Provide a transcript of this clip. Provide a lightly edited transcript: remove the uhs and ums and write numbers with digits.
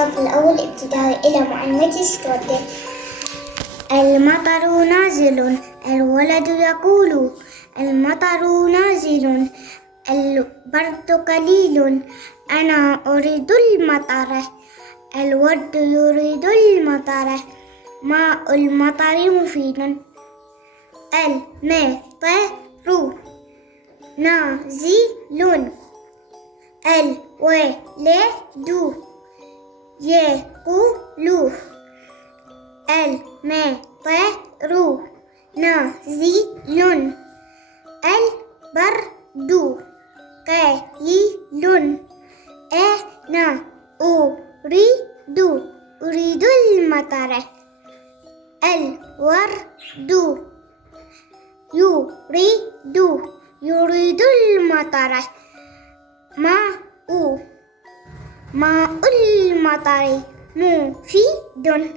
الصف الأول ابتدائي إلى مؤنث توضح. المطر نازل، الولد يقول المطر نازل، البرد قليل، أنا أريد المطر، الورد يريد المطر، ماء المطر مفيد. المطر نازل، الولد يقول المطر نازل، البرد قليل، أنا أريد المطر، الورد يريد المطر، ماء المطر مفيد.